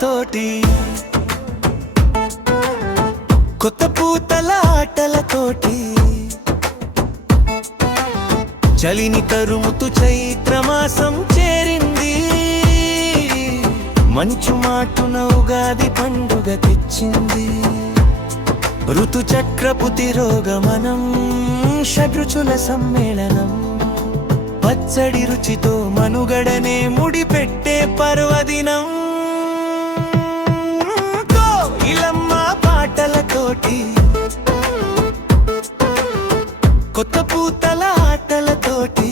పాటలతోటి కొత్త పూతల ఆటలతోటి చలిని తరుముతూ చైత్రమాసం చేరింది. మంచు మాటున ఉగాది పండుగ తెచ్చింది. ఋతుచక్రపు తిరోగమనం, షడ్రుచుల సమ్మేళనం, పచ్చడి రుచితో మనుగడనే ముడిపెట్టే పర్వదినం. కోయిలమ్మ పాటలతోటి కొత్త పూతల ఆటలతోటి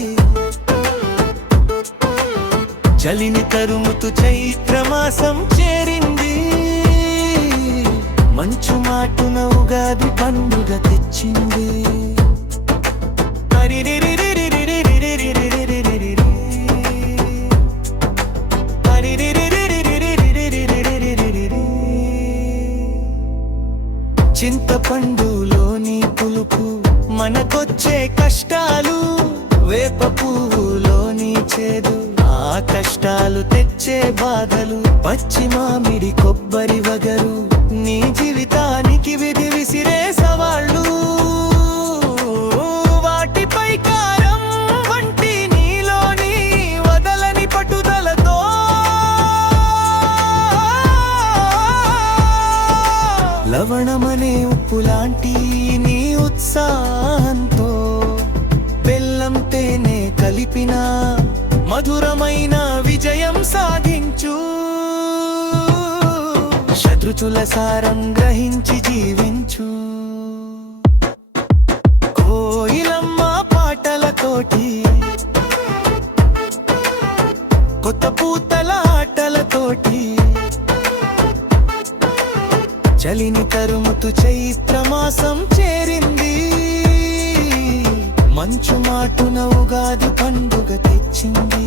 చలిని తరుముతూ చైత్రమాసం చేరింది. మంచు మాటున ఉగాది పండుగ తెచ్చింది. చింతపండులోని పులుపు మనకొచ్చే కష్టాలు, వేప పువ్వులోని చేదు ఆ కష్టాలు తెచ్చే బాధలు, పచ్చి మామిడి కొబ్బరి వగరు నీ జీవితానికి విధి విసిరే సవాళ్ళు, వాటిపై కారం వంటి నీలోని వదలని పట్టుదలతో లవణమనే ఉప్పు లాంటి నీ ఉత్సాహంతో బెల్లం తేనె కలిపిన మధురమైన విజయం సాధించు. శత్రుచుల సారం గ్రహించి జీవించు. కోయిలమ్మ పాటలతోటి కొత్త పూతల ఆటలతోటి చలిని తరుముతూ చైత్రమాసం చేరింది. మంచు మాటున ఉగాది పండుగ తెచ్చింది.